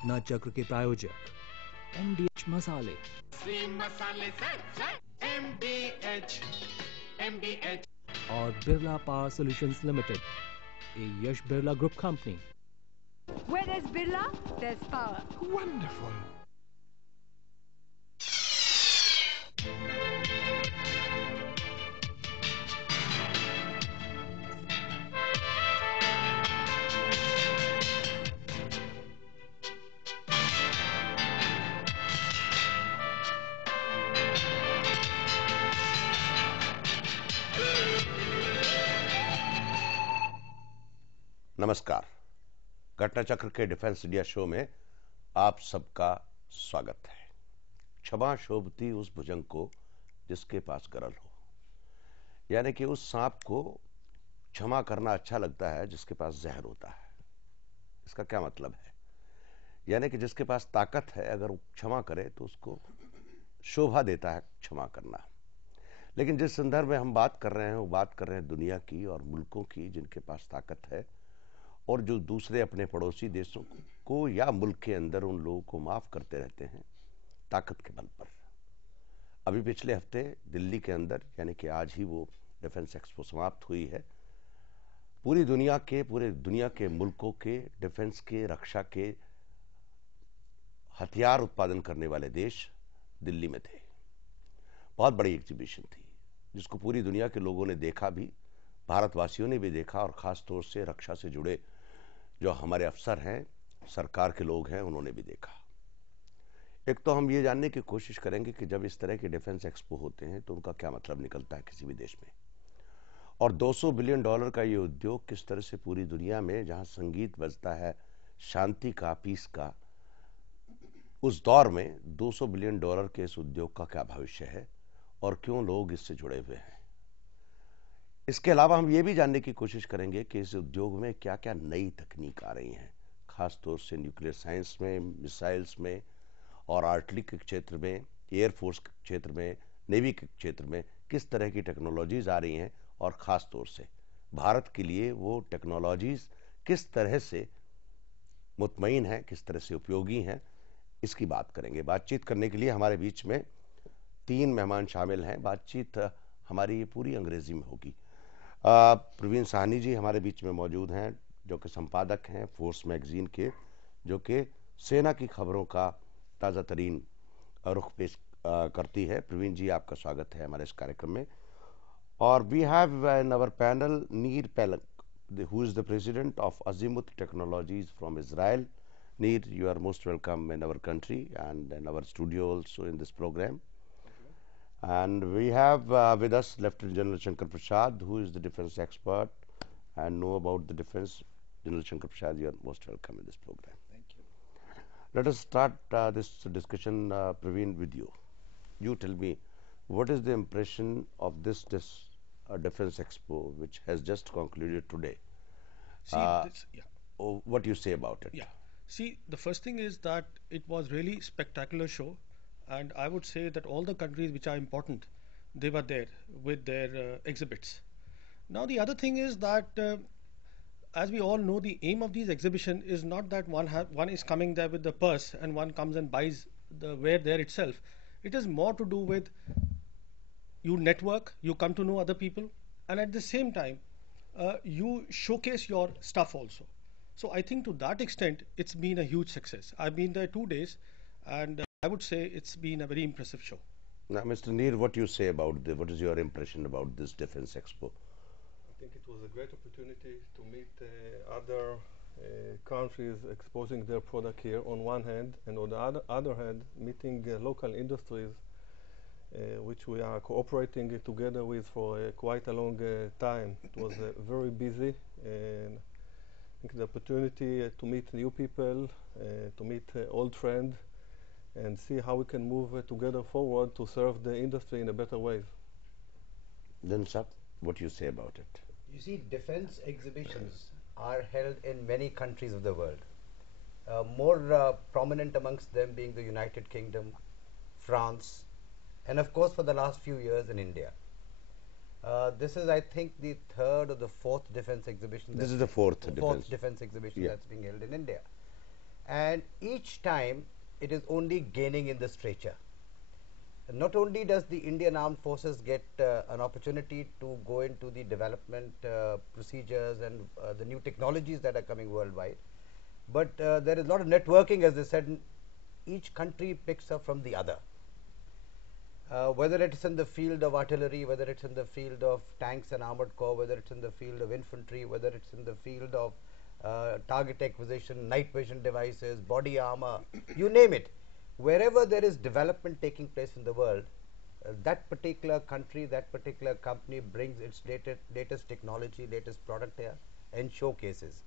घटना चक्र के प्रायोजक MDH मसाले, मसाले से MDH और Birla power solutions limited, a Yash Birla group company. Where there's Birla, there's power. Wonderful. नमस्कार। घटना चक्र के डिफेंस इंडिया शो में आप सबका स्वागत है। क्षमा शोभती उस भुजंग को जिसके पास गरल हो, यानी कि उस सांप को क्षमा करना अच्छा लगता है जिसके पास जहर होता है। इसका क्या मतलब है? यानी कि जिसके पास ताकत है, अगर वो क्षमा करे तो उसको शोभा देता है क्षमा करना। लेकिन जिस संदर्भ में हम बात कर रहे हैं वो बात कर रहे हैं दुनिया की और मुल्कों की जिनके पास ताकत है और जो दूसरे अपने पड़ोसी देशों को या मुल्क के अंदर उन लोगों को माफ करते रहते हैं ताकत के बल पर। अभी पिछले हफ्ते दिल्ली के अंदर, यानी कि आज ही वो डिफेंस एक्सपो समाप्त हुई है। पूरे दुनिया के मुल्कों के डिफेंस के, रक्षा के हथियार उत्पादन करने वाले देश दिल्ली में थे। बहुत बड़ी एग्जीबिशन थी जिसको पूरी दुनिया के लोगों ने देखा भी, भारतवासियों ने भी देखा, और खास तौर से रक्षा से जुड़े जो हमारे अफसर हैं, सरकार के लोग हैं, उन्होंने भी देखा। एक तो हम ये जानने की कोशिश करेंगे कि जब इस तरह के डिफेंस एक्सपो होते हैं तो उनका क्या मतलब निकलता है किसी भी देश में, और $200 बिलियन का ये उद्योग किस तरह से पूरी दुनिया में जहां संगीत बजता है शांति का, पीस का, उस दौर में $200 बिलियन के इस उद्योग का क्या भविष्य है और क्यों लोग इससे जुड़े हुए हैं। इसके अलावा हम ये भी जानने की कोशिश करेंगे कि इस उद्योग में क्या क्या नई तकनीक आ रही हैं, खास तौर से न्यूक्लियर साइंस में, मिसाइल्स में, और आर्टिलरी के क्षेत्र में, एयरफोर्स के क्षेत्र में, नेवी के क्षेत्र में किस तरह की टेक्नोलॉजीज आ रही हैं, और खास तौर से भारत के लिए वो टेक्नोलॉजीज किस तरह से मुतमईन हैं, किस तरह से उपयोगी हैं, इसकी बात करेंगे। बातचीत करने के लिए हमारे बीच में 3 मेहमान शामिल हैं। बातचीत हमारी पूरी अंग्रेजी में होगी। प्रवीण साहनी जी हमारे बीच में मौजूद हैं, जो कि संपादक हैं फोर्स मैगजीन के, जो कि सेना की खबरों का ताज़ा तरीन रुख पेश करती है। प्रवीण जी, आपका स्वागत है हमारे इस कार्यक्रम में। और we have in our panel नीर पेलक, who is the president of Azimuth Technologies from Israel. Neer, you are most welcome in our country and in our studio also in this program. And we have with us Lieutenant General Shankar Prasad, who is the defense expert and know about the defense. General Shankar Prasad, you are most welcome in this program. Thank you. Let us start this discussion, Praveen, with you. You tell me, what is the impression of this Defense Expo, which has just concluded today? What do you say about it? Yeah. See, the first thing is that it was really spectacular show, and I would say that all the countries which are important, they were there with their exhibits. Now the other thing is that, as we all know, the aim of these exhibition is not that one is coming there with the purse and one comes and buys the ware there itself. It is more to do with you network, you come to know other people, and at the same time, you showcase your stuff also. So I think to that extent, it's been a huge success. I've been there 2 days, and I would say it's been a very impressive show. Now, Mr. Neer, what do you say about what is your impression about this Defense Expo? I think it was a great opportunity to meet other countries exposing their product here on one hand, and on the other hand, meeting local industries which we are cooperating together with for quite a long time. It was very busy, and I think the opportunity to meet new people, to meet old friends, and see how we can move together forward to serve the industry in a better way. Then, sir, what do you say about it? You see, defense exhibitions are held in many countries of the world. More prominent amongst them being the United Kingdom, France, and of course for the last few years in India. This is, I think, the third or the fourth defense exhibition. This is the fourth defense exhibition that's being held in India. and each time it is only gaining in the stature. Not only does the Indian Armed Forces get an opportunity to go into the development procedures and the new technologies that are coming worldwide, but there is a lot of networking, as I said. Each country picks up from the other. Whether it's in the field of artillery, whether it's in the field of tanks and armored corps, whether it's in the field of infantry, whether it's in the field of target acquisition, night vision devices, body armor, you name it. Wherever there is development taking place in the world, that particular country, that particular company brings its latest technology, latest product here and showcases.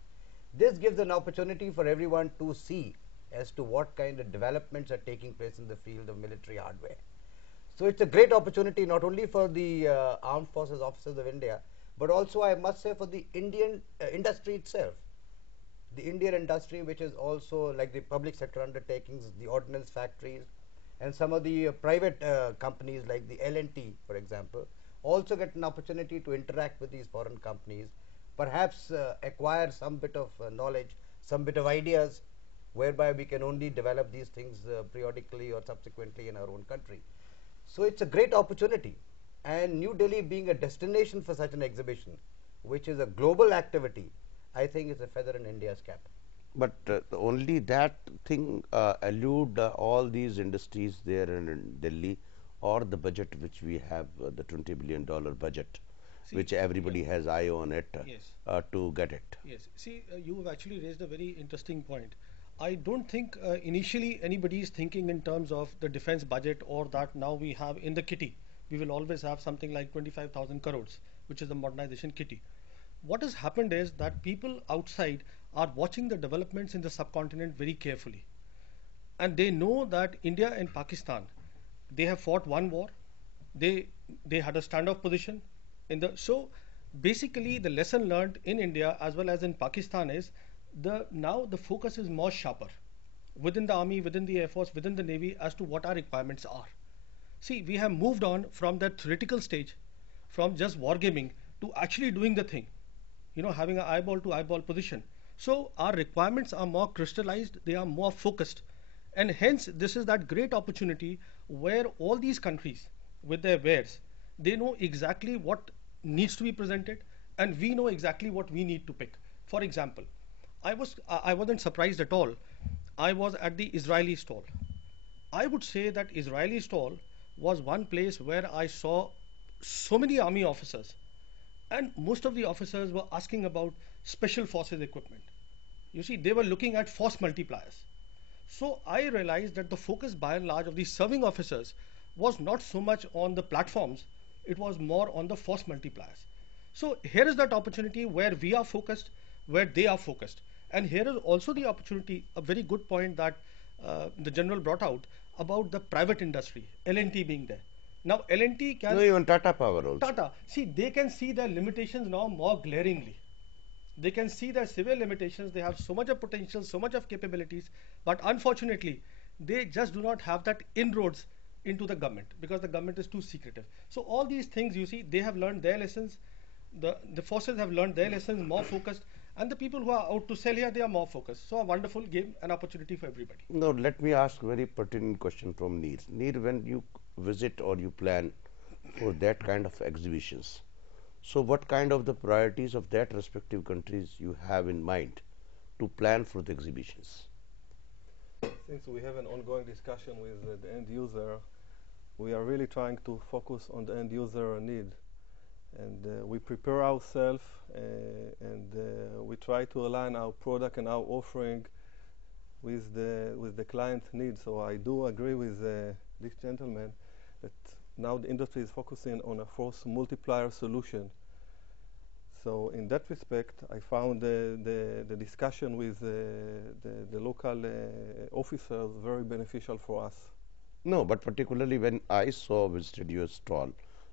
This gives an opportunity for everyone to see as to what kind of developments are taking place in the field of military hardware. So it's a great opportunity not only for the Armed Forces Officers of India, but also I must say for the Indian industry itself. The Indian industry, which is also like the public sector undertakings, the ordnance factories, and some of the private companies like the L&T, for example, also get an opportunity to interact with these foreign companies, perhaps acquire some bit of knowledge, some bit of ideas, whereby we can only develop these things periodically or subsequently in our own country. So it's a great opportunity, and New Delhi being a destination for such an exhibition, which is a global activity, I think is a feather in India's cap. But only that thing elude all these industries there in Delhi, or the budget which we have, the $20 billion budget, See, which everybody has eye on it Yes. to get it. Yes. See, you have actually raised a very interesting point. I don't think initially anybody is thinking in terms of the defense budget, or that now we have in the kitty. We will always have something like 25,000 crores, which is the modernization kitty. What has happened is that people outside are watching the developments in the subcontinent very carefully. And they know that India and Pakistan, they have fought one war. They had a standoff position in the, so basically the lesson learned in India as well as in Pakistan is now the focus is more sharper within the army, within the air force, within the navy as to what our requirements are. See, we have moved on from that theoretical stage, from just wargaming to actually doing the thing, having an eyeball to eyeball position. So our requirements are more crystallized, they are more focused, and hence this is that great opportunity where all these countries with their wares, they know exactly what needs to be presented, and we know exactly what we need to pick. For example, I wasn't surprised at all. I was at the Israeli stall. I would say that Israeli stall was one place where I saw so many army officers, and most of the officers were asking about special forces equipment. You see, they were looking at force multipliers. So I realized that the focus by and large of the serving officers was not so much on the platforms, it was more on the force multipliers. So here is that opportunity where we are focused, where they are focused. And here is also the opportunity, a very good point that the general brought out about the private industry, L&T being there. Now L&T can... No, even Tata Power also. Tata, see, they can see their limitations now more glaringly. They can see their severe limitations. They have so much of potential, so much of capabilities, but unfortunately, they just do not have that inroads into the government because the government is too secretive. So all these things, you see, they have learned their lessons. The forces have learned their lessons, more focused, and the people who are out to sell here, they are more focused. So a wonderful game, an opportunity for everybody. No, let me ask a very pertinent question from Neer. Neer, when you visit or you plan for that kind of exhibitions, so what kind of the priorities of that respective countries you have in mind to plan for the exhibitions? Since we have an ongoing discussion with the end user, we are really trying to focus on the end user need. And we prepare ourselves and we try to align our product and our offering with the client needs. So I do agree with this gentleman that now the industry is focusing on a force multiplier solution. So in that respect, I found the discussion with the local officers very beneficial for us. No, but particularly when I visited your stall,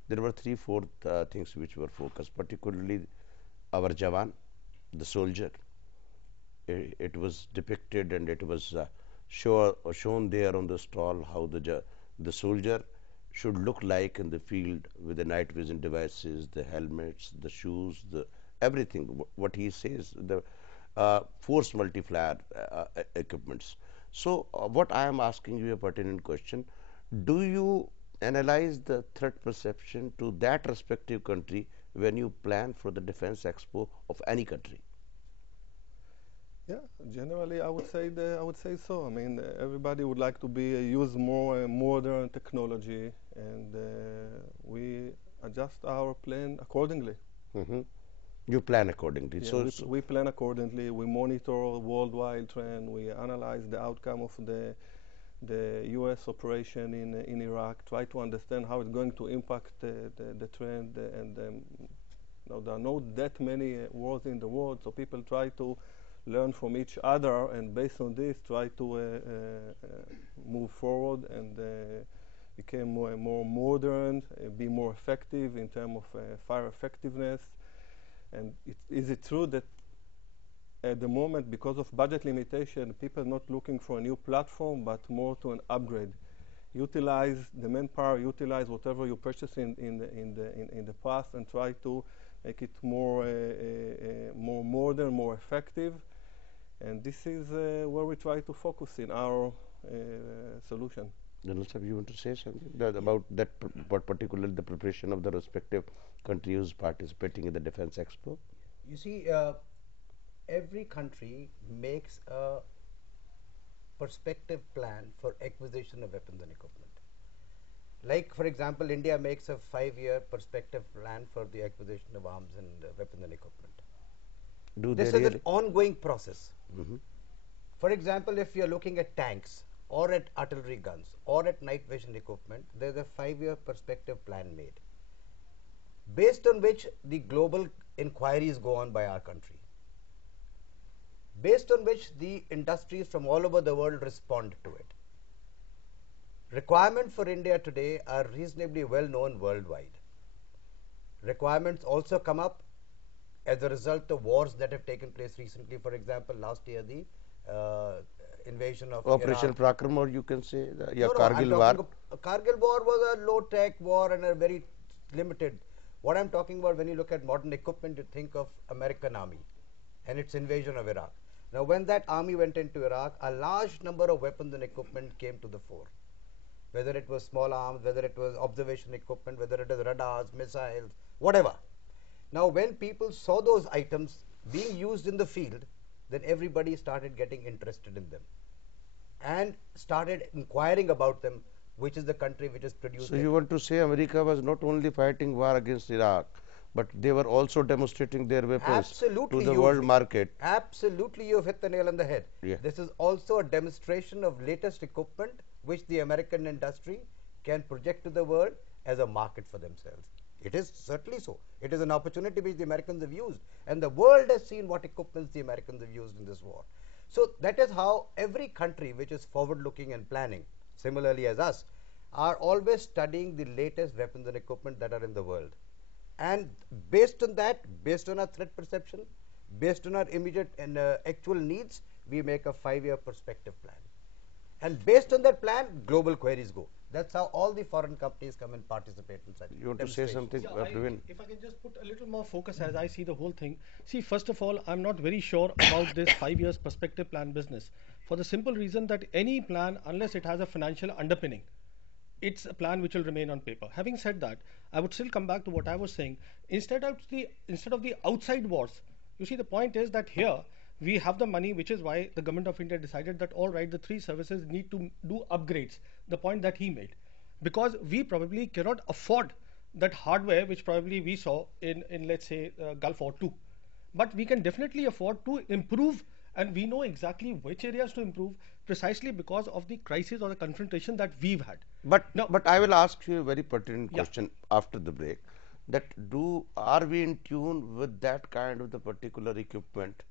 there were 3-4 things which were focused, particularly our Jawan, the soldier. It was depicted and it was shown there on the stall how the soldier should look like in the field with the night vision devices, the helmets, the shoes, everything. What he says, force multiplier equipments. So what I am asking you a pertinent question: do you analyze the threat perception to that respective country when you plan for the defense expo of any country? Yeah, generally I would say so. I mean, everybody would like to use more modern technology, and we adjust our plan accordingly. Hmm. You plan accordingly. Yeah, we plan accordingly. We monitor worldwide trend. We analyze the outcome of the U.S. operation in Iraq. Try to understand how it's going to impact the trend. And now there are not that many wars in the world, so people try to learn from each other, and based on this, try to move forward and become more modern, be more effective in terms of fire effectiveness. And is it true that at the moment, because of budget limitation, people are not looking for a new platform, but more to an upgrade? Utilize the manpower, utilize whatever you purchased in the past, and try to make it more modern, more effective. And this is where we try to focus in our solution. Anil sir, you want to say something about that, particularly the preparation of the respective countries participating in the Defense Expo? You see, every country makes a perspective plan for acquisition of weapons and equipment. Like, for example, India makes a 5-year perspective plan for the acquisition of arms and weapons and equipment. This is an ongoing process. Mm-hmm. For example, if you're looking at tanks or at artillery guns or at night vision equipment, there's a 5-year perspective plan made, based on which the global inquiries go on by our country, based on which the industries from all over the world respond to it. Requirements for India today are reasonably well known worldwide. Requirements also come up as a result of wars that have taken place recently. For example, last year the invasion of Operation Iraq. Prakram, or you can say the Kargil War. Kargil War was a low-tech war and a very limited. What I'm talking about, when you look at modern equipment, you think of American army and its invasion of Iraq. Now, when that army went into Iraq, a large number of weapons and equipment came to the fore. Whether it was small arms, whether it was observation equipment, whether it is radars, missiles, whatever. Now, when people saw those items being used in the field, then everybody started getting interested in them and started inquiring about them, which is the country which is producing. So you want to say America was not only fighting war against Iraq, but they were also demonstrating their weapons to the world market. Absolutely, you've hit the nail on the head. Yeah. This is also a demonstration of latest equipment which the American industry can project to the world as a market for themselves. It is certainly so. It is an opportunity which the Americans have used, and the world has seen what equipments the Americans have used in this war. So that is how every country which is forward-looking and planning, similarly as us, are always studying the latest weapons and equipment that are in the world. And based on that, based on our threat perception, based on our immediate and actual needs, we make a 5-year perspective plan. And based on that plan, global queries go. That's how all the foreign companies come and participate in such. You want to say something, Praveen? If I can just put a little more focus as I see the whole thing. See, first of all, I'm not very sure about this 5 years perspective plan business, for the simple reason that any plan, unless it has a financial underpinning, it's a plan which will remain on paper. Having said that, I would still come back to what I was saying. Instead of the outside wars, you see, the point is that here we have the money, which is why the government of India decided that all right, the 3 services need to do upgrades. The point that he made, because we probably cannot afford that hardware which probably we saw in let's say Gulf War II, but we can definitely afford to improve, and we know exactly which areas to improve precisely because of the crisis or the confrontation that we've had. But I will ask you a very pertinent question after the break. That are we in tune with that kind of the particular equipment,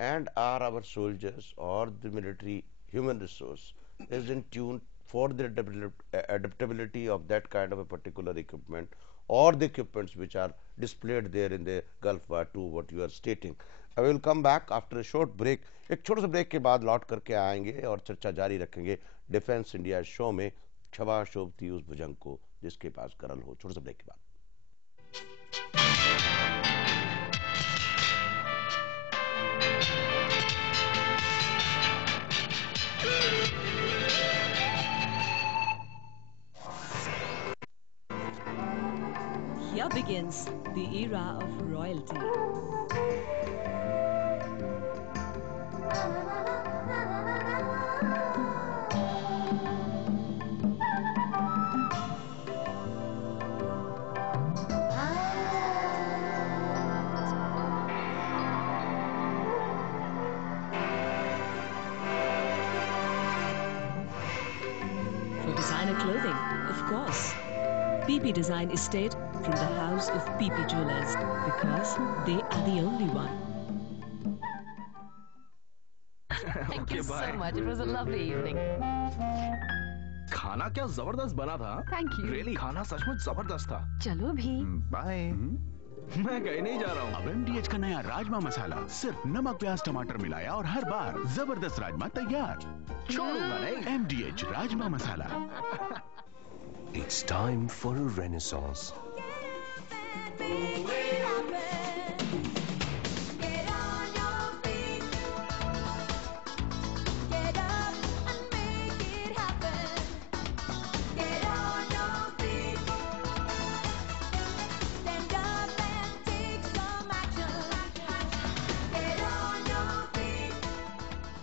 and are our soldiers or the military human resource is in tune for the adaptability of that kind of a particular equipment, or the equipments which are displayed there in the Gulf War II, what you are stating? I will come back after a short break. एक छोटे से break के बाद लौट करके आएंगे और चर्चा जारी रखेंगे डिफेंस इंडिया शो में क्षमा शोभती उस भुजंग को जिसके पास करल हो। छोटे से ब्रेक के बाद। Here begins the era of royalty. For designer clothing, of course. PP Design Estate from the house of PP Jewelers, because they are the only one. Thank you so much. It was a lovely evening. खाना क्या जबरदस्त बना था. Thank you. Really, खाना सचमुच जबरदस्त था. चलो भी. बाय. मैं कहीं नहीं जा रहा हूँ. अब MDH का नया राजमा मसाला, सिर्फ नमक प्याज टमाटर मिलाया और हर बार जबरदस्त राजमा तैयार. छोड़ूंगा नहीं. MDH rajma masala. It's time for a renaissance.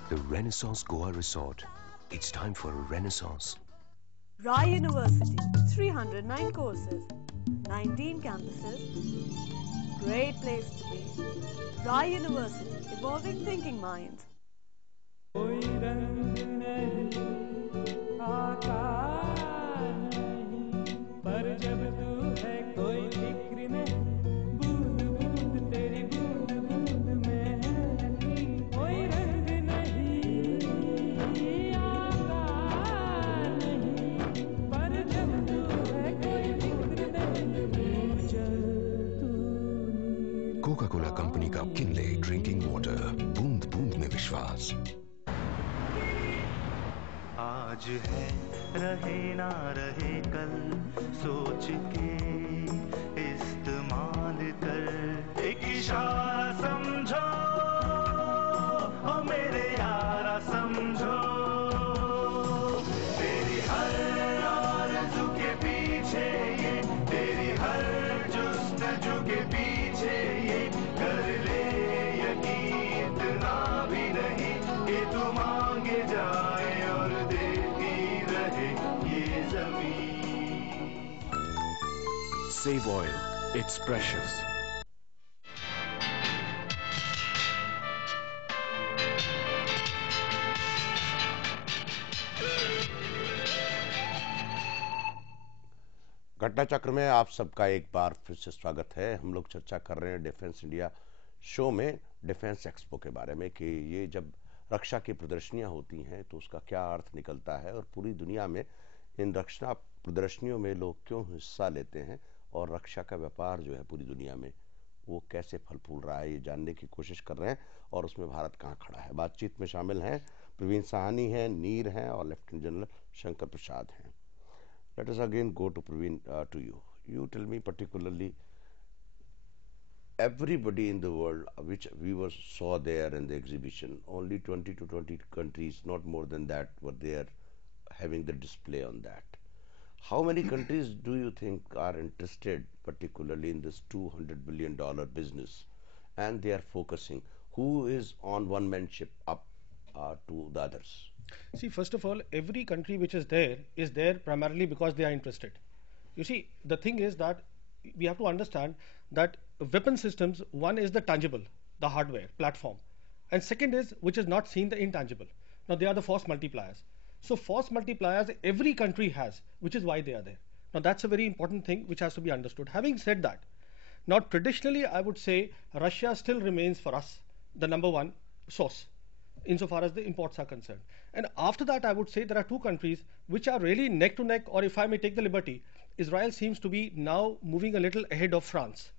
The Renaissance Goa Resort. It's time for a renaissance. Rai University, 309 courses, 19 campuses. Great place to be. Rai University, evolving thinking minds. Coca Cola company का किनले ड्रिंकिंग वाटर, बूंद बूंद में विश्वास. आज है रहे ना रहे कल, सोच के इस्तेमाल कर. एक इशारा समझो ओ मेरे यारा समझो, तेरी हर आरज़ू के पीछे ये, तेरी हर जुस्तजू के पीछे ये, कर ले यकीन इतना भी नहीं कि तू मांगे जाए और देती रहे ये ज़मीन. Save oil. It's precious. घटना चक्र में आप सबका एक बार फिर से स्वागत है. हम लोग चर्चा कर रहे हैं डिफेंस इंडिया शो में डिफेंस एक्सपो के बारे में कि ये जब रक्षा की प्रदर्शनियां होती हैं तो उसका क्या अर्थ निकलता है और पूरी दुनिया में इन रक्षा प्रदर्शनियों में लोग क्यों हिस्सा लेते हैं और रक्षा का व्यापार जो है पूरी दुनिया में वो कैसे फल फूल रहा है, ये जानने की कोशिश कर रहे हैं और उसमें भारत कहाँ खड़ा है. बातचीत में शामिल हैं प्रवीण साहनी हैं, नीर हैं और लेफ्टिनेंट जनरल शंकर प्रसाद हैं. Let us again go to Praveen, to you. You tell me particularly, everybody in the world which viewers saw there in the exhibition, only 20 to 20 countries, not more than that, were there having the display on that. How many countries do you think are interested particularly in this $200 billion business and they are focusing? Who is on one-man ship up to the others? See, first of all, every country which is there primarily because they are interested. You see, the thing is that we have to understand that weapon systems, one is the tangible, the hardware, platform, and second is, which is not seen, the intangible. Now, they are the force multipliers. So, force multipliers every country has, which is why they are there. Now, that's a very important thing which has to be understood. Having said that, now traditionally, I would say Russia still remains for us the number one source insofar as the imports are concerned. And after that, I would say there are two countries which are really neck to neck, or if I may take the liberty, Israel seems to be now moving a little ahead of France.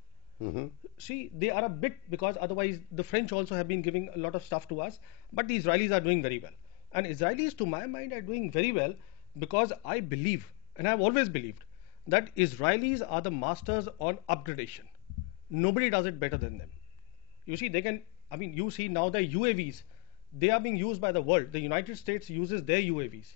See, they are a bit, because otherwise the French also have been giving a lot of stuff to us, but the Israelis are doing very well. And Israelis, to my mind, are doing very well because I believe, and I've always believed, that Israelis are the masters on upgradation. Nobody does it better than them. You see, they can, I mean, you see now the UAVs, they are being used by the world. The United States uses their UAVs.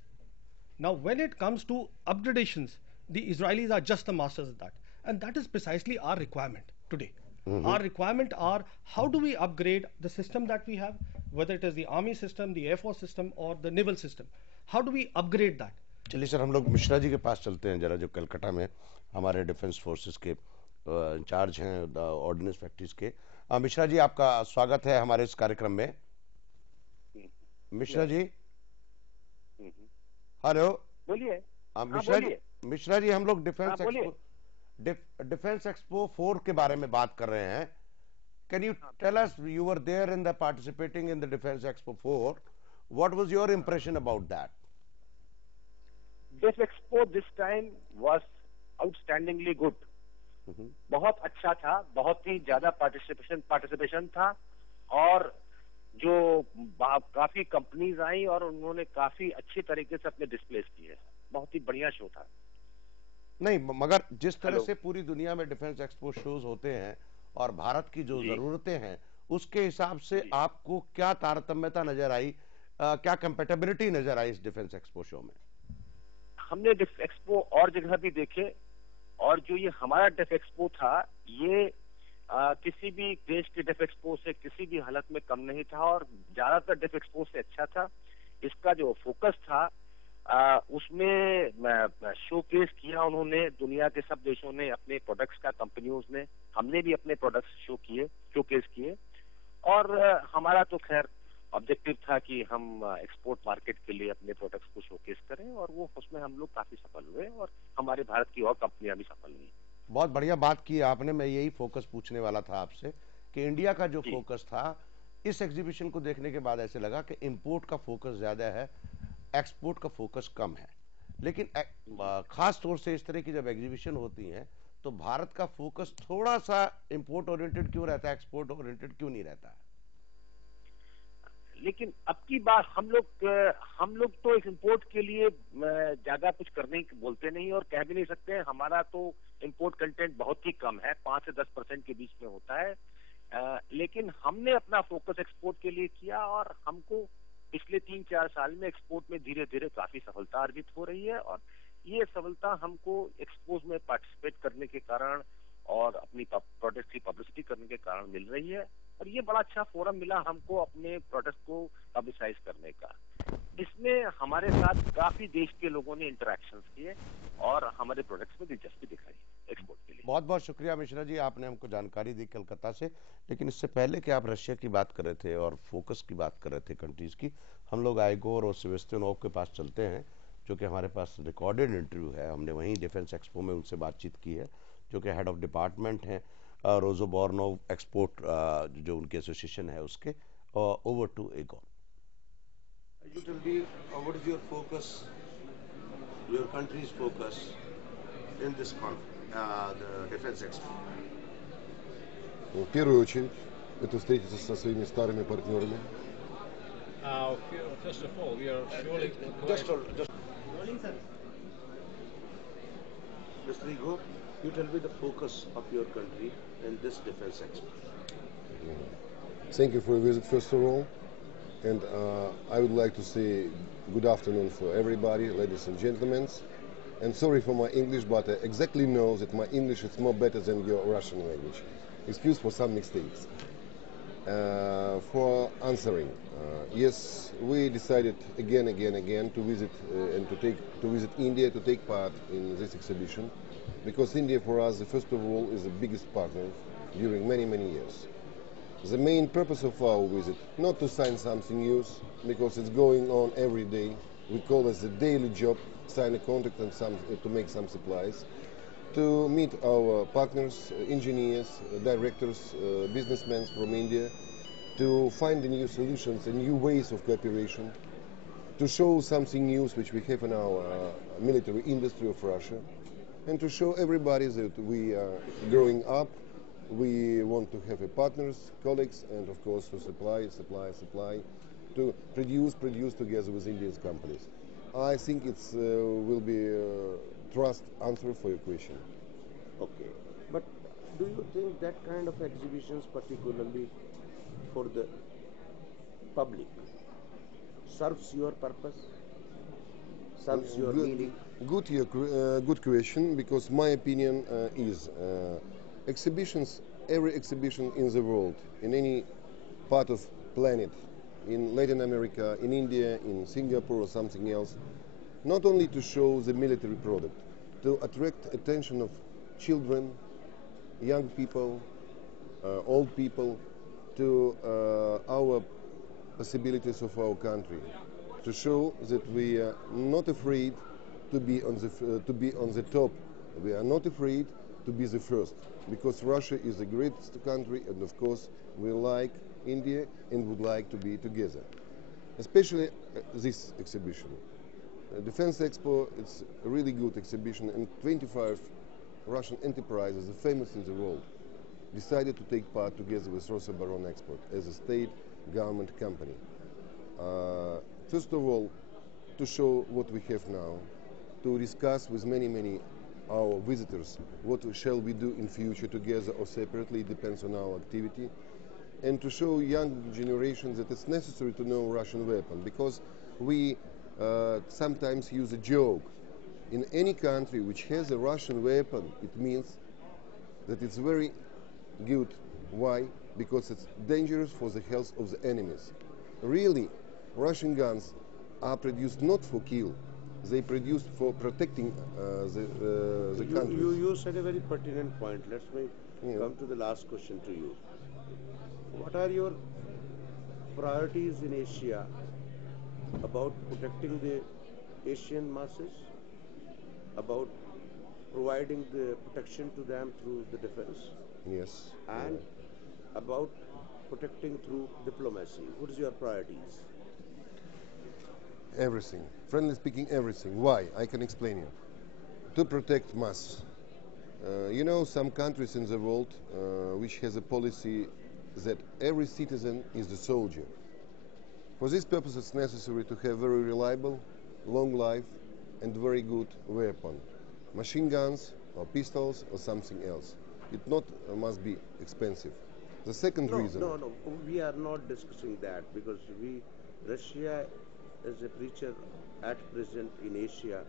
Now, when it comes to upgradations, the Israelis are just the masters of that. And that is precisely our requirement today. Our requirement are how do we upgrade the system that we have, whether it is the army system, the air force system or the naval system. How do we upgrade that? चलिए sir, हम लोग मिश्रा जी के पास चलते हैं जरा, जो कलकत्ता में हमारे डिफेंस फोर्सेस के इंचार्ज हैं ऑर्डिनेंस फैक्ट्रीज के। मिश्रा जी, आपका स्वागत है हमारे इस कार्यक्रम में। मिश्रा जी, हेलो, बोलिए। मिश्रा जी, हम लोग डिफेंस एक्सपो 4 के बारे में बात कर रहे हैं। Can you tell us, you were there in the participating in the defence expo 4, what was your impression about that? This expo this time was outstandingly good. बहुत अच्छा था, बहुत ही ज्यादा पार्टिसिपेशन था, और जो काफी कंपनीज आई और उन्होंने काफी अच्छी तरीके से अपने डिस्प्लेस किए। बहुत ही बढ़िया शो था। नहीं, मगर जिस तरह से पूरी दुनिया में डिफेंस एक्सपो शोज होते हैं और भारत की जो जरूरतें हैं, उसके हिसाब से आपको क्या तारतम्यता नजर आई, क्या कंपैटिबिलिटी नजर आई इस डिफेंस एक्सपो शो में? हमने डिफ एक्सपो और जगह भी देखे, और जो ये हमारा डिफ एक्सपो था, ये किसी भी देश के डिफ एक्सपो से किसी भी हालत में कम नहीं था, और ज्यादातर डिफ एक्सपो से अच्छा था। इसका जो फोकस था, उसमें शोकेस किया उन्होंने, दुनिया के सब देशों ने अपने प्रोडक्ट्स का, कंपनियों ने, हमने भी अपने प्रोडक्ट्स शोकेस किए। और हमारा तो खैर ऑब्जेक्टिव था कि हम एक्सपोर्ट मार्केट के लिए अपने प्रोडक्ट्स को शोकेस करें, और वो उसमें हम लोग काफी सफल हुए, और हमारे भारत की और कंपनियां भी सफल हुई। बहुत बढ़िया बात की आपने। मैं यही फोकस पूछने वाला था आपसे कि इंडिया का जो फोकस था इस एग्जीबिशन को देखने के बाद ऐसे लगा कि इंपोर्ट का फोकस ज्यादा है, एक्सपोर्ट का फोकस कम है। लेकिन खास तौर से इस तरह की जब एग्जीबिशन होती हैं तो भारत का फोकस थोड़ा सा इंपोर्ट ओरिएंटेड क्यों रहता है, एक्सपोर्ट ओरिएंटेड क्यों नहीं रहता है? लेकिन अब की बात हम लोग तो इस इंपोर्ट के लिए ज्यादा कुछ करने बोलते नहीं, और कह भी नहीं सकते। हमारा तो इंपोर्ट कंटेंट बहुत ही कम है, 5 से 10% के बीच में होता है। लेकिन हमने अपना फोकस एक्सपोर्ट के लिए किया, और हमको पिछले 3-4 साल में एक्सपोर्ट में धीरे धीरे काफी सफलता अर्जित हो रही है, और ये सफलता हमको एक्सपोज में पार्टिसिपेट करने के कारण और अपनी प्रोडक्ट की पब्लिसिटी करने के कारण मिल रही है। और ये बड़ा अच्छा फोरम मिला हमको अपने प्रोडक्ट को पब्लिसाइज करने का। इसमें हमारे साथ काफी देश के लोगों ने इंटरेक्शंस किए और हमारे प्रोडक्ट्स में दिलचस्पी दिखाई एक्सपोर्ट के लिए। बहुत बहुत शुक्रिया मिश्रा जी, आपने हमको जानकारी दी कलकत्ता से। लेकिन इससे पहले कि आप रशिया की बात कर रहे थे और फोकस की बात कर रहे थे कंट्रीज की, हम लोग आइगोर और सेवेस्टियनोव के पास चलते हैं, जो कि हमारे पास रिकॉर्डेड इंटरव्यू है। हमने वहीं डिफेंस एक्सपो में उनसे बातचीत की है, जो कि हेड ऑफ डिपार्टमेंट हैं रोजोबॉर्नोव एक्सपोर्ट, जो उनकी एसोसिएशन है उसके। ओवर टू एगोर। You tell me, what is your focus, your country's focus in this conference, the Defense Expo? В первую очередь, это встретиться со своими старыми партнерами. First of all, we are surely Just Rigo, you tell me the focus of your country in this Defense Expo. Thank you for your visit, first of all. And I would like to say good afternoon for everybody, ladies and gentlemen. And sorry for my English, but I exactly know that my English is more better than your Russian language. Excuse for some mistakes. For answering, yes, we decided again to visit and to visit India to take part in this exhibition, because India for us, first of all, is the biggest partner during many years. The main purpose of our visit, not to sign something new, because it's going on every day. We call it the daily job, sign a contract and to make some supplies, to meet our partners, engineers, directors, businessmen from India, to find new solutions and new ways of cooperation, to show something new which we have in our military industry of Russia, and to show everybody that we are growing up. We want to have partners, colleagues, and of course to supply, to produce together with Indian companies. I think it will be a trust answer for your question. Okay, but do you think that kind of exhibitions, particularly for the public, serves your purpose, serves your meaning? Good question, because my opinion is exhibitions, every exhibition in the world, in any part of planet, in Latin America, in India, in Singapore or something else, not only to show the military product, to attract attention of children, young people, old people, to our possibilities of our country, to show that we are not afraid to be on the top. We are not afraid to be the first, because Russia is the greatest country, and of course we like India and would like to be together. Especially this exhibition. Defense Expo, it's a really good exhibition, and 25 Russian enterprises, the famous in the world, decided to take part together with Rosabaronexport as a state government company. First of all, to show what we have now, to discuss with many our visitors what shall we do in future together or separately, it depends on our activity, and to show young generation that it's necessary to know Russian weapon, because we sometimes use a joke. In any country which has a Russian weapon, it means that it's very good. Why? Because it's dangerous for the health of the enemies. Really, Russian guns are produced not for kill, they produced for protecting the country. You said a very pertinent point. Let's come to the last question to you. What are your priorities in Asia about protecting the Asian masses, about providing the protection to them through the defense? Yes. And about protecting through diplomacy. What is your priorities? Everything. Friendly speaking, everything. Why? I can explain you. To protect mass. You know, some countries in the world which has a policy that every citizen is a soldier. For this purpose, it's necessary to have very reliable, long life, and very good weapon. Machine guns, or pistols, or something else. It not must be expensive. The second reason... No, we are not discussing that, because Russia is a preacher at present in Asia,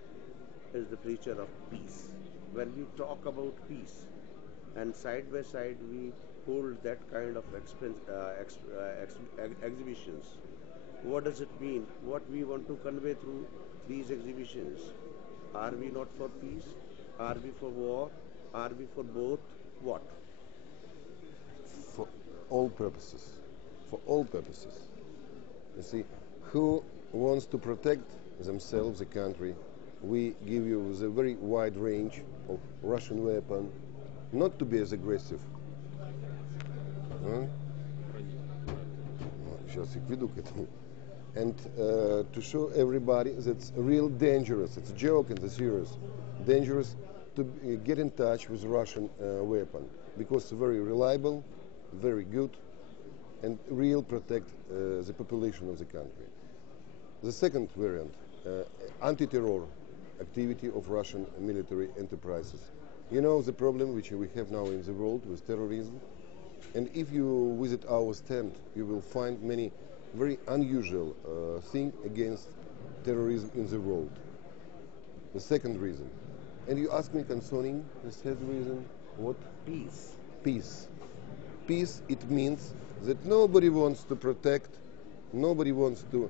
is the preacher of peace. When we talk about peace, and side by side we hold that kind of exhibitions, what does it mean? What we want to convey through these exhibitions? Are we not for peace? Are we for war? Are we for both? What? For all purposes. For all purposes. You see, who wants to protect themselves, the country, we give you the very wide range of Russian weapon, not to be as aggressive. And to show everybody that it's real dangerous, it's a joke and it's serious, dangerous to get in touch with Russian weapon, because it's very reliable, very good, and real protect the population of the country. The second variant, anti-terror activity of Russian military enterprises. You know the problem which we have now in the world with terrorism, and if you visit our stand, you will find many very unusual things against terrorism in the world. The second reason. And you ask me concerning the third reason, what? Peace. Peace. Peace, it means that nobody wants to protect, nobody wants to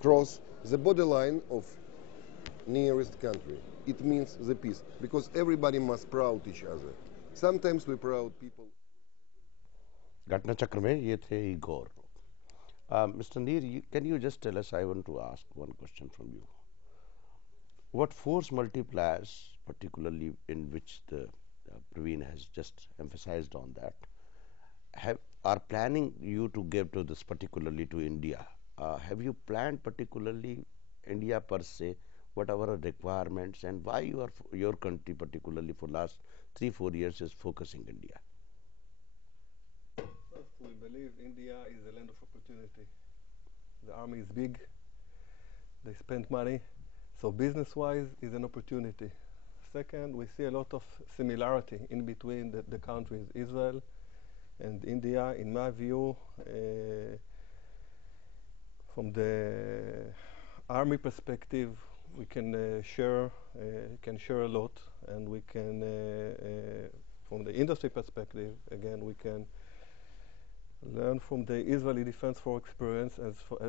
cross the borderline of nearest country. It means the peace, because everybody must proud each other. Sometimes we proud people. घटना चक्र में ये थे Igor. Mr. Neer, can you just tell us, I want to ask one question from you. What force multipliers, particularly in which the Praveen has just emphasized on that, are planning you to give to this, particularly to India? Have you planned particularly India per se, what are our requirements, and why your country particularly for last 3-4 years is focusing India? First, we believe India is a land of opportunity. The army is big, they spend money, so business-wise is an opportunity. Second, we see a lot of similarity in between the countries, Israel and India, in my view. From the army perspective, we can share a lot, and we can from the industry perspective, again, we can learn from the Israeli Defense Force experience.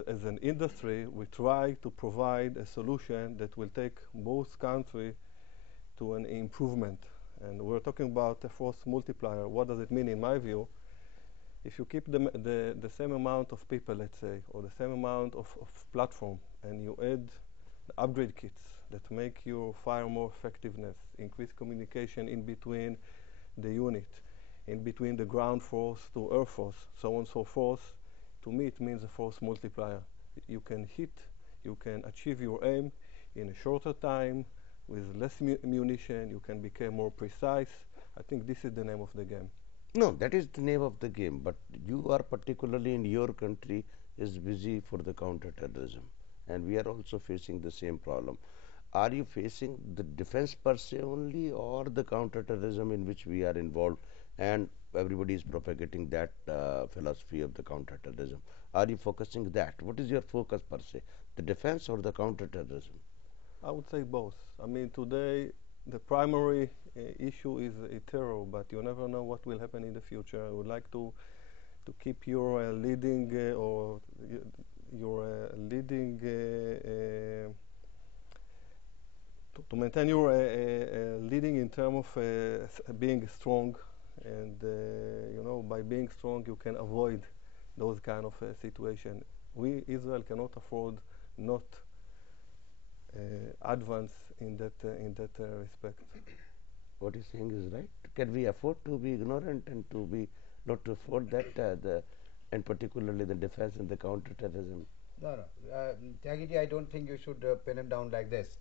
As an industry, we try to provide a solution that will take both countries to an improvement. And we're talking about a force multiplier. What does it mean in my view? If you keep the same amount of people, let's say, or the same amount of platform, and you add upgrade kits that make your fire more effectiveness, increase communication in between the unit, in between the ground force to air force, so on and so forth, to me it means a force multiplier. You can hit, you can achieve your aim in a shorter time, with less munition, you can become more precise. I think this is the name of the game. No, that is the name of the game, but you are particularly in your country is busy for the counter-terrorism, and we are also facing the same problem. Are you facing the defense per se only, or the counter-terrorism in which we are involved, and everybody is propagating that philosophy of the counter-terrorism? Are you focusing that? What is your focus per se, the defense or the counter-terrorism? I would say both. I mean, today the primary issue is terror, but you never know what will happen in the future. I would like to keep your leading or your leading to maintain your leading in terms of being strong, and you know, by being strong you can avoid those kind of situation. We, Israel, cannot afford not advance in that respect. What you're saying is right. Can we afford to be ignorant and to be not to afford that, and particularly the defense and the counter-terrorism? No. Tyagi, I don't think you should pin him down like this.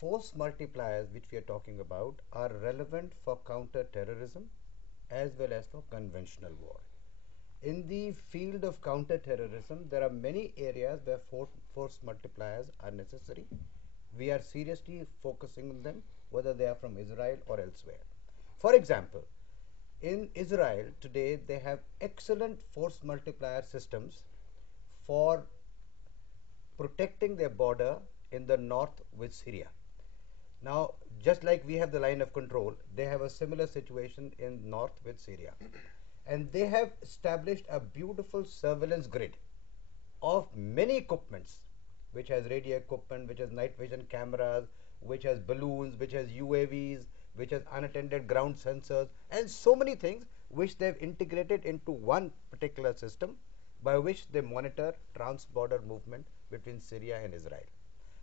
Force multipliers, which we are talking about, are relevant for counter-terrorism as well as for conventional war. In the field of counter-terrorism, there are many areas where force multipliers are necessary. We are seriously focusing on them, whether they are from Israel or elsewhere. For example, in Israel today, they have excellent force multiplier systems for protecting their border in the north with Syria. Now, just like we have the line of control, they have a similar situation in north with Syria. And they have established a beautiful surveillance grid of many equipments, which has radio equipment, which has night vision cameras, which has balloons, which has UAVs, which has unattended ground sensors, and so many things which they've integrated into one particular system by which they monitor trans-border movement between Syria and Israel.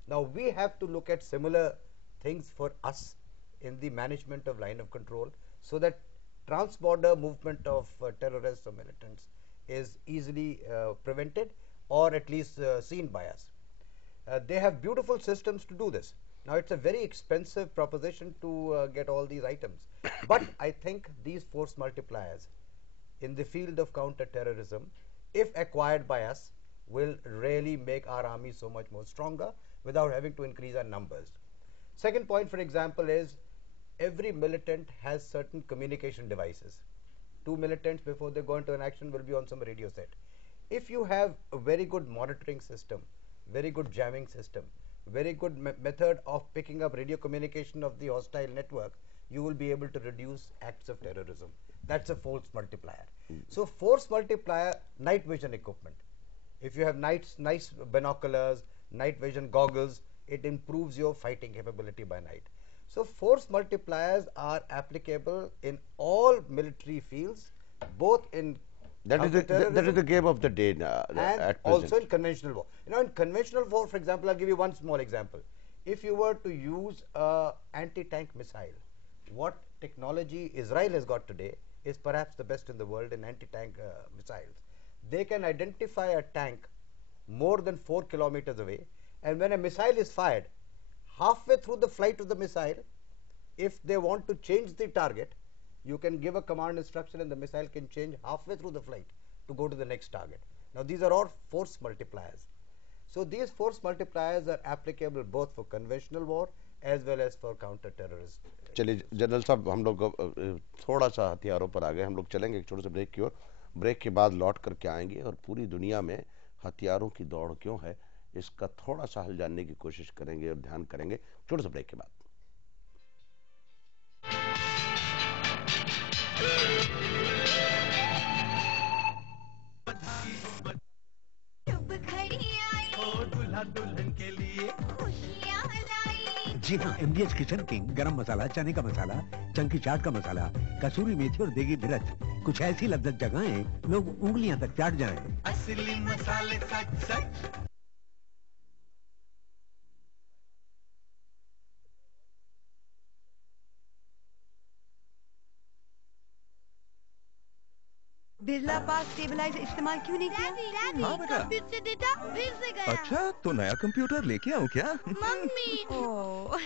Now, we have to look at similar things for us in the management of line of control, so that trans-border movement of terrorists or militants is easily prevented, or at least seen by us. They have beautiful systems to do this. Now, it's a very expensive proposition to get all these items, but I think these force multipliers in the field of counter-terrorism, if acquired by us, will really make our army so much more stronger without having to increase our numbers. Second point, for example, is every militant has certain communication devices. Two militants, before they go into an action, will be on some radio set. If you have a very good monitoring system, very good jamming system, very good method of picking up radio communication of the hostile network, you will be able to reduce acts of terrorism. That's a force multiplier. So force multiplier, night vision equipment. If you have nice binoculars, night vision goggles, it improves your fighting capability by night. So force multipliers are applicable in all military fields, both in that is the game of the day and also in conventional war. You know, in conventional war, for example, I'll give you one small example. If you were to use an anti-tank missile, what technology Israel has got today is perhaps the best in the world in anti-tank missiles. They can identify a tank more than 4 kilometers away, and when a missile is fired, halfway through the flight of the missile, if they want to change the target, you can give a command instruction and the missile can change halfway through the flight to go to the next target. Now, these are all force multipliers. So, these force multipliers are applicable both for conventional war as well as for counter-terrorist. चलिए general साहब, हम लोग थोड़ा सा हथियारों पर आ गए, हम लोग चलेंगे एक छोटे से ब्रेक की ओर। ब्रेक के बाद लौट कर के आएंगे और पूरी दुनिया में हथियारों की दौड़ क्यों है इसका थोड़ा सा हल जानने की कोशिश करेंगे और ध्यान करेंगे छोटे से ब्रेक के बाद। दुल्हन के लिए जी हाँ, MDH किचन किंग गरम मसाला, चने का मसाला, चंकी चाट का मसाला, कसूरी मेथी और देगी मिर्च, कुछ ऐसी लज्जत जगहें लोग उंगलियां तक चाट जाएं। असली मसाले सच सच। बिरला पास स्टेबलाइजर इस्तेमाल क्यों नहीं किया? हाँ बेटा। कंप्यूटर से डेटा फिर से गया। अच्छा, तो नया कंप्यूटर लेके आऊँ क्या? मम्मी। ओह,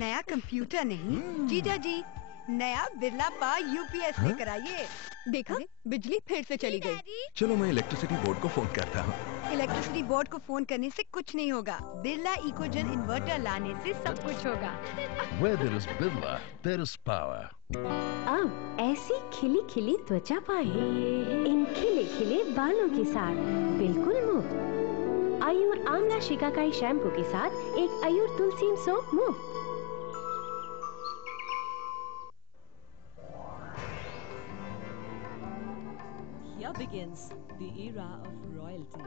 नया कंप्यूटर नहीं, जीजा जी नया बिरला पा UPS लेकर आइए। देखा, बिजली फिर से चली गई। चलो मैं इलेक्ट्रिसिटी बोर्ड को फोन करता हूँ। इलेक्ट्रिसिटी बोर्ड को फोन करने से कुछ नहीं होगा। बिरला इकोजन इन्वर्टर लाने से सब कुछ होगा। Where there is Birla, there is power. अब ऐसी खिली खिली त्वचा पाए इन खिले खिले बालों के साथ बिल्कुल मुफ्त। आयुर आमला शिकाकाई शैम्पू के साथ एक आयुर तुलसी सोप मुफ्त। Here begins the era of royalty.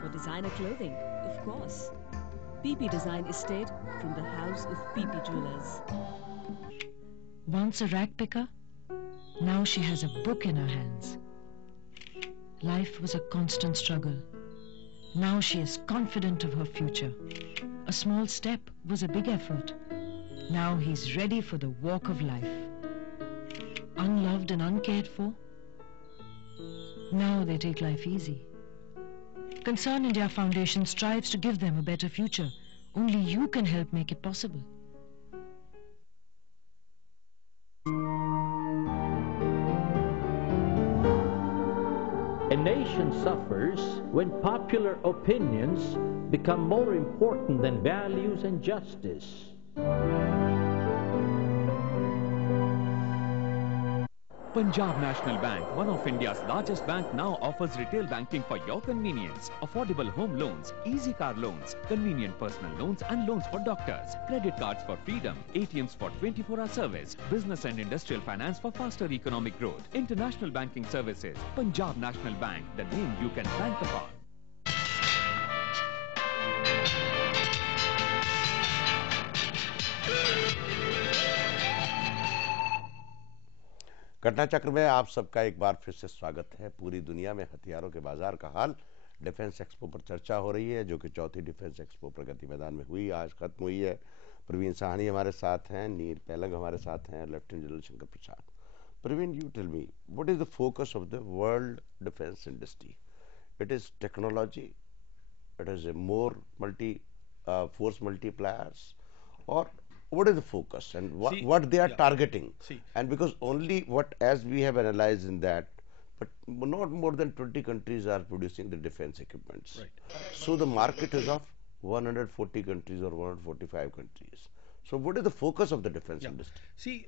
For designer clothing, of course. PP Design Estate from the house of PP Jewelers. Once a rag picker, now she has a book in her hands. Life was a constant struggle. Now she is confident of her future. A small step was a big effort. Now he's ready for the walk of life. Unloved and uncared for, now they take life easy. Concern India Foundation strives to give them a better future. Only you can help make it possible. A nation suffers when popular opinions become more important than values and justice. Punjab National Bank, one of India's largest bank, now offers retail banking for your convenience. Affordable home loans, easy car loans, convenient personal loans and loans for doctors, credit cards for freedom, ATMs for 24-hour service, business and industrial finance for faster economic growth, international banking services. Punjab National Bank, the name you can bank upon. घटना चक्र में आप सबका एक बार फिर से स्वागत है। पूरी दुनिया में हथियारों के बाजार का हाल, डिफेंस एक्सपो पर चर्चा हो रही है, जो कि चौथी डिफेंस एक्सपो प्रगति मैदान में हुई, आज खत्म हुई है। प्रवीण साहनी हमारे साथ हैं, नील पैलंग हमारे साथ हैं, lieutenant general Shankar Prasad. Praveen, you tell me, what is the focus of the world defence industry? It is technology, it is a more multi force multipliers, or what is the focus and what they are targeting? And because only what, as we have analyzed in that, but not more than 20 countries are producing the defense equipments. So the market is of 140 countries or 145 countries. So what is the focus of the defense industry? See,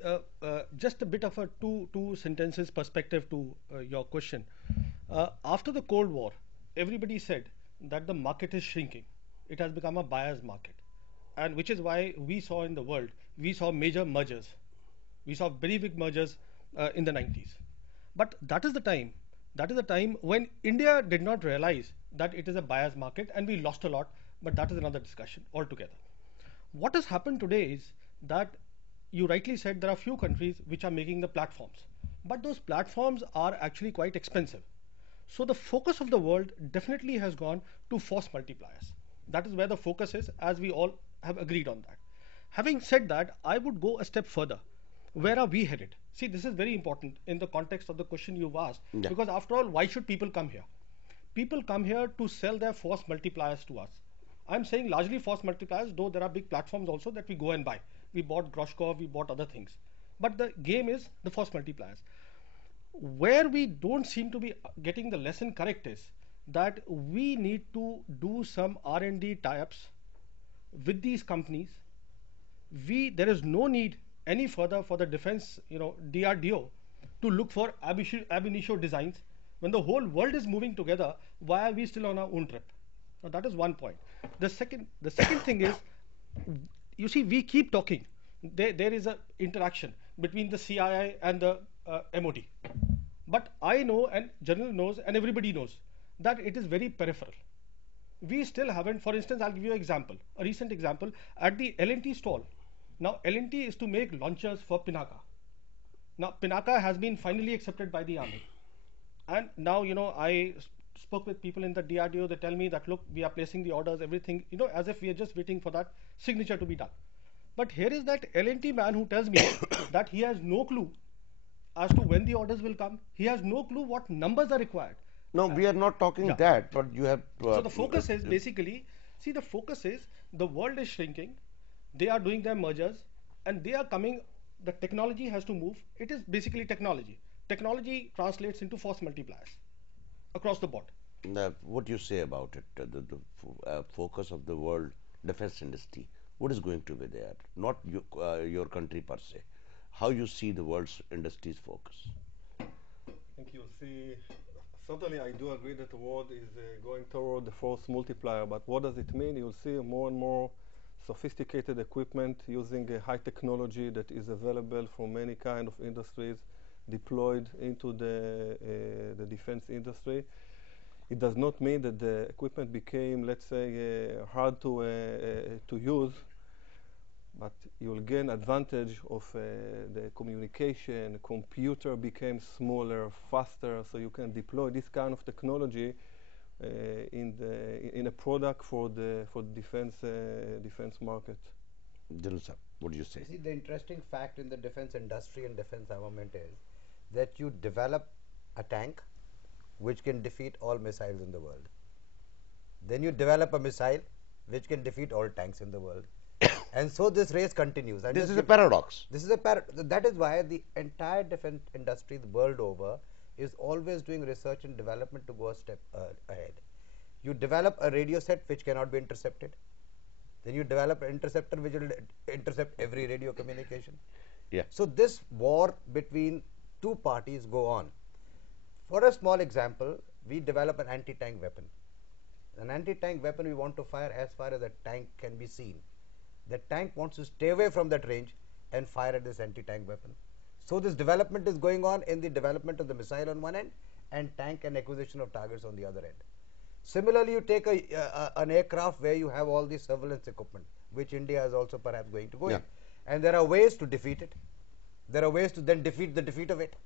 just a bit of a two sentences perspective to your question. After the Cold War, everybody said that the market is shrinking. It has become a buyer's market, and which is why we saw in the world, we saw major mergers. We saw very big mergers in the 90s. But that is the time when India did not realize that it is a buyer's market, and we lost a lot, but that is another discussion altogether. What has happened today is that you rightly said there are few countries which are making the platforms, but those platforms are actually quite expensive. So the focus of the world definitely has gone to force multipliers. That is where the focus is, as we all have agreed on that. Having said that, I would go a step further. Where are we headed? See, this is very important in the context of the question you've asked, because after all, why should people come here? People come here to sell their force multipliers to us. I'm saying largely force multipliers, though there are big platforms also that we go and buy. We bought Groshkov, we bought other things. But the game is the force multipliers. Where we don't seem to be getting the lesson correct is that we need to do some R&D tie-ups with these companies. There is no need any further for the defense, DRDO, to look for ab initio designs. When the whole world is moving together, why are we still on our own trip? Now that is one point. The second thing is, you see, we keep talking. There is an interaction between the CII and the MOD. But I know, and General knows, and everybody knows, that it is very peripheral. We still haven't, for instance, I'll give you an example, a recent example, at the L&T stall. Now, L&T is to make launchers for Pinaka. Now, Pinaka has been finally accepted by the Army. And now, I spoke with people in the DRDO, they tell me that, look, we are placing the orders, everything, as if we are just waiting for that signature to be done. But here is that L&T man who tells me that he has no clue as to when the orders will come. He has no clue what numbers are required. No, we are not talking that, but you have... so the focus is basically, see, the focus is the world is shrinking, they are doing their mergers, and they are coming, the technology has to move. It is basically technology. Technology translates into force multipliers across the board. What do you say about it, the focus of the world defense industry? What is going to be there? Not your country per se. How you see the world's industry's focus? I think you'll see, certainly I do agree that the world is going toward the force multiplier, but what does it mean? You'll see more and more sophisticated equipment using high technology that is available from many kind of industries deployed into the defense industry. It does not mean that the equipment became, let's say, hard to use, but you'll gain advantage of the communication. Computer became smaller, faster, so you can deploy this kind of technology in a product for the defense market. Anil sir, what do you say? See, the interesting fact in the defense industry and defense armament is that you develop a tank which can defeat all missiles in the world. Then you develop a missile which can defeat all tanks in the world. And so this race continues. This is a paradox. This is that is why the entire defense industry the world over is always doing research and development to go a step ahead. You develop a radio set which cannot be intercepted. Then you develop an interceptor which will intercept every radio communication. Yeah. So this war between two parties go on. For a small example, we develop an anti-tank weapon. An anti-tank weapon we want to fire as far as a tank can be seen. The tank wants to stay away from that range and fire at this anti-tank weapon. So this development is going on in the development of the missile on one end and tank and acquisition of targets on the other end. Similarly, you take an aircraft where you have all the surveillance equipment, which India is also perhaps going to go in. And there are ways to defeat it. There are ways to then defeat the defeat of it.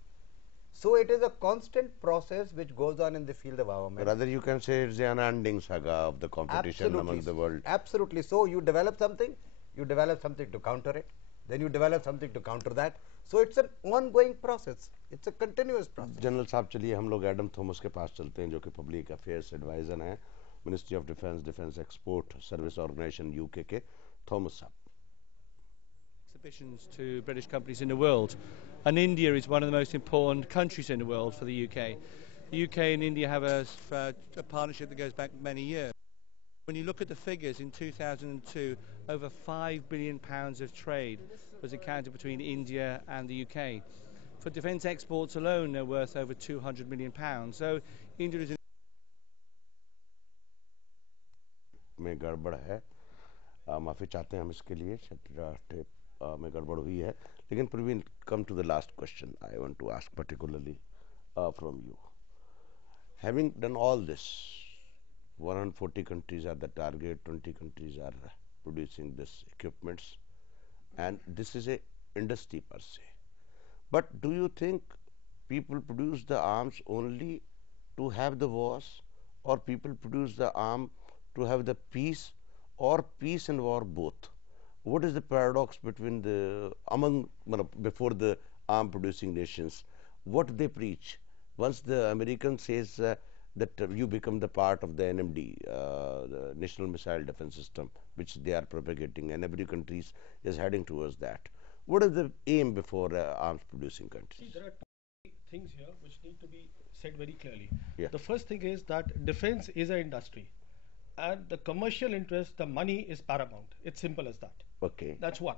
So it is a constant process which goes on in the field of armament. Rather, you can say it's an unending saga of the competition among the world. Absolutely. So you develop something to counter it, then you develop something to counter that. So it's an ongoing process. It's a continuous process. General साहब, चलिए हम लोग Adam Thomas के पास चलते हैं, जो कि public affairs adviser हैं, ministry of defence, defence export service organisation UK के. थॉमस साहब. Exhibitions to British companies in the world, and India is one of the most important countries in the world for the UK. The UK and India have a partnership that goes back many years. When you look at the figures, in 2002, over £5 billion of trade was accounted between India and the UK. For defence exports alone, they're worth over £200 million. So India is में गड़बड़ है, माफ़ी चाहते हैं हम इसके लिए, tape में गड़बड़ हुई है. लेकिन Praveen, come to the last question I want to ask particularly from you. Having done all this, 140 countries are the target, 20 countries are producing this equipments, and this is a industry per se. But do you think people produce the arms only to have the wars, or people produce the arm to have the peace, or peace and war both? What is the paradox between before the arm producing nations? What they preach? Once the American says that you become the part of the NMD, the National Missile Defense System, which they are propagating, and every country is heading towards that. What is the aim before arms producing See, countries? there are two things here which need to be said very clearly. Yeah. The first thing is that defense is an industry, and the commercial interest, the money is paramount. It's simple as that. Okay. That's one.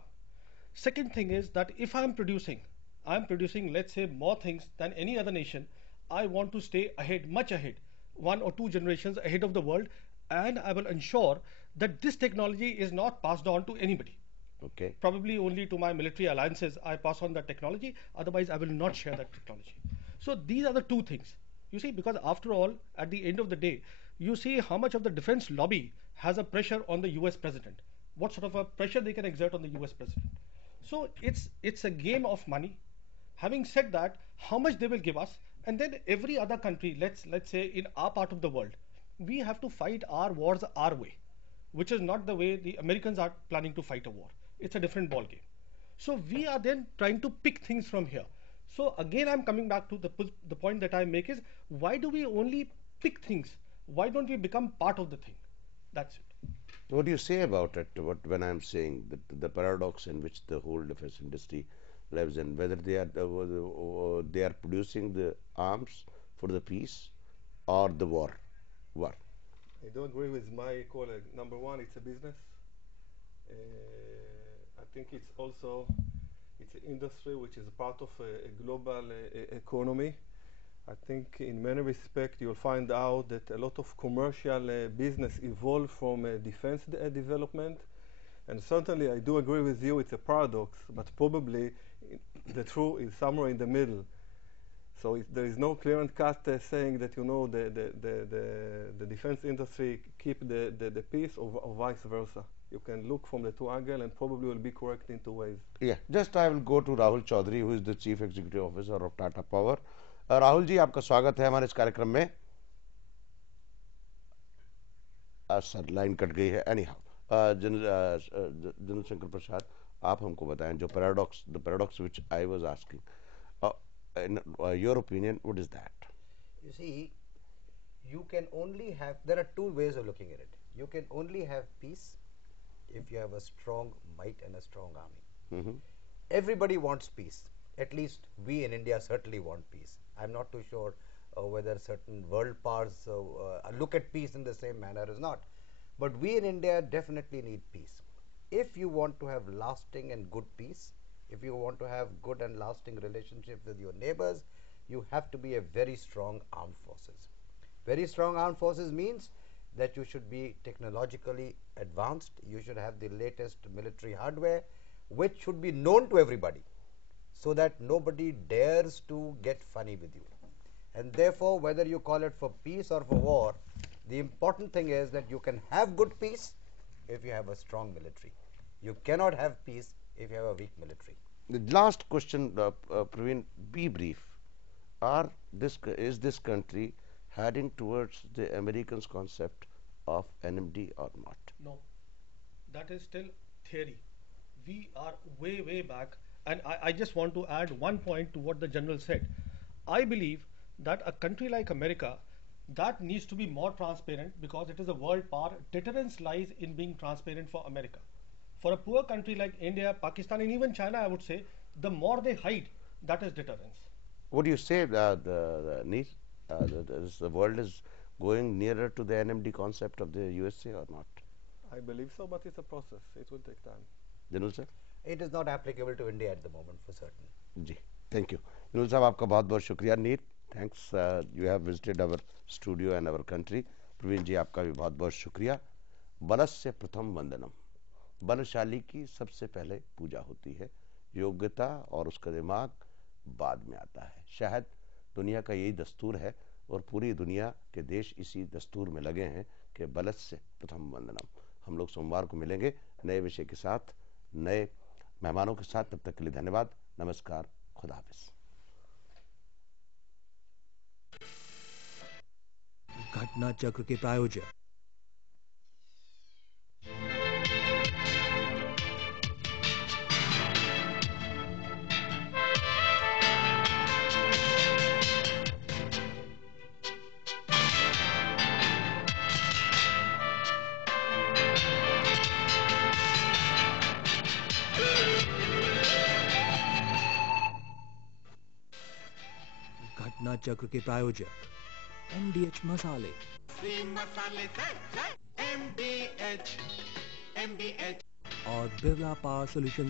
Second thing is that if I'm producing, let's say, more things than any other nation, I want to stay ahead, much ahead, 1 or 2 generations ahead of the world, and I will ensure that this technology is not passed on to anybody. Okay. Probably only to my military alliances I pass on that technology, otherwise I will not share that technology. So these are the two things. You see, because after all, at the end of the day, you see how much of the defense lobby has a pressure on the US president. What sort of a pressure they can exert on the US president. So it's a game of money. Having said that, how much they will give us, and then every other country, let's say in our part of the world, we have to fight our wars our way, which is not the way the Americans are planning to fight a war. It's a different ball game. So we are then trying to pick things from here. So again, I'm coming back to the point that I make is, why do we only pick things? Why don't we become part of the thing? That's it. What do you say about it? When I'm saying that the paradox in which the whole defense industry lives in, whether they are producing the arms for the peace or the war. I do agree with my colleague. Number one, it's a business. I think it's also it's an industry which is part of a global economy. I think in many respects you'll find out that a lot of commercial business evolved from defense development, and certainly I do agree with you, it's a paradox, but probably the truth is somewhere in the middle. So there is no clear and cut saying that, you know, the defense industry keep the peace, or vice versa. You can look from the two angles and probably will be correct in two ways. Yeah, just I will go to Rahul Chaudhary, who is the Chief Executive Officer of Tata Power. Rahul ji, आपका स्वागत है हमारे इस कार्यक्रम में. Sir line cut गई है. Anyhow, general Shankar प्रसाद, आप हमको बताएं जो the paradox which I was asking. In your opinion, what is that? You see, you can only have, there are two ways of looking at it. You can only have peace if you have a strong might and a strong army. Everybody wants peace. At least we in India certainly want peace. I'm not too sure whether certain world powers look at peace in the same manner or not. But we in India definitely need peace. If you want to have lasting and good peace, if you want to have good and lasting relationships with your neighbors, you have to be a very strong armed forces. Very strong armed forces means that you should be technologically advanced, you should have the latest military hardware, which should be known to everybody, so that nobody dares to get funny with you. And therefore, whether you call it for peace or for war, the important thing is that you can have good peace if you have a strong military. You cannot have peace if you have a weak military. The last question, Praveen, be brief. Is this country heading towards the Americans' concept of NMD or not? No, that is still theory. We are way, way back. And I just want to add one point to what the general said. I believe that a country like America, that needs to be more transparent because it is a world power. Deterrence lies in being transparent for America. For a poor country like India, Pakistan, and even China, I would say, the more they hide, that is deterrence. What do you say, Neil? The world is going nearer to the NMD concept of the USA or not? I believe so, but it's a process. It will take time. General sir? It is not applicable to India at the moment for certain. Ji, thank you. Nul साहब आपका बहुत बहुत शुक्रिया. Neil, thanks. You have visited our studio and our country. Praveen जी आपका भी बहुत बहुत शुक्रिया. बलस्य प्रथम वंदनम. बलशाली की सबसे पहले पूजा होती है. योग्यता और उसका दिमाग बाद में आता है. शायद दुनिया का यही दस्तूर है और पूरी दुनिया के देश इसी दस्तूर में लगे हैं कि बलस्य प्रथम वंदनम. हम लोग सोमवार को मिलेंगे नए विषय के साथ, नए मेहमानों के साथ. तब तक के लिए धन्यवाद. नमस्कार. खुदा हाफिज. घटना चक्र के प्रायोजक घटना चक्र के प्रायोजक MDH मसाले। मसाले से MDH और बिरला पावर सॉल्यूशन